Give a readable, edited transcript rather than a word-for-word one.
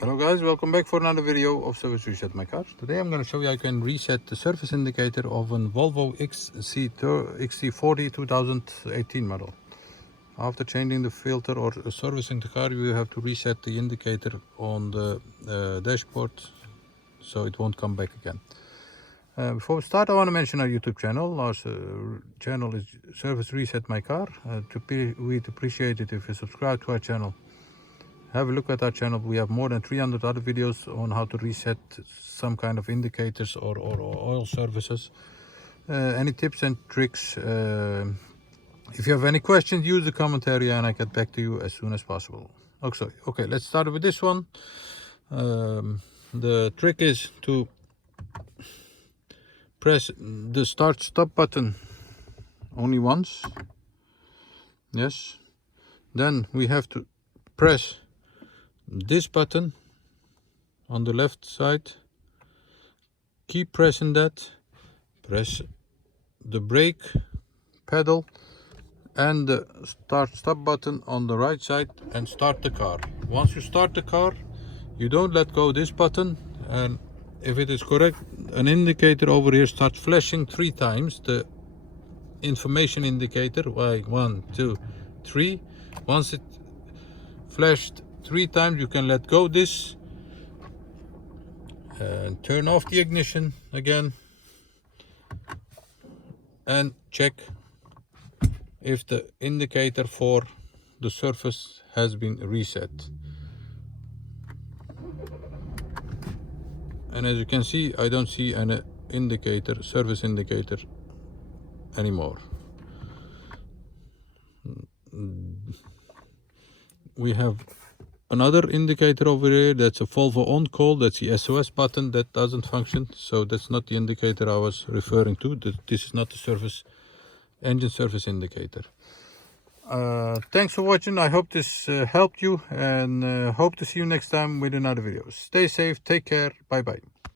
Hello guys, welcome back for another video of Service Reset My Car. Today I'm going to show you how you can reset the service indicator of a Volvo XC40 2018 model. After changing the filter or servicing the car, you have to reset the indicator on the dashboard so it won't come back again. Before we start, I want to mention our YouTube channel. Our channel is Service Reset My Car. We'd appreciate it if you subscribe to our channel. Have a look at our channel. We have more than 300 other videos on how to reset some kind of indicators or oil services. Any tips and tricks. If you have any questions, use the comment area and I get back to you as soon as possible. Okay, let's start with this one. The trick is to press the start stop button only once. Yes. Then we have to press this button on the left side. Keep pressing that. Press the brake pedal and the start stop button on the right side and start the car. Once you start the car, you don't let go this button, and if it is correct, an indicator over here starts flashing 3 times. The information indicator, 1, 2, 3. Once it flashed 3 times, you can let go this and turn off the ignition again and check if the indicator for the surface has been reset. And as you can see, I don't see an indicator, service indicator anymore. We have another indicator over here. That's a Volvo on call. That's the SOS button that doesn't function, so that's not the indicator I was referring to. This is not the engine service indicator. Thanks for watching. I hope this helped you, and hope to see you next time with another video. Stay safe, take care, bye bye.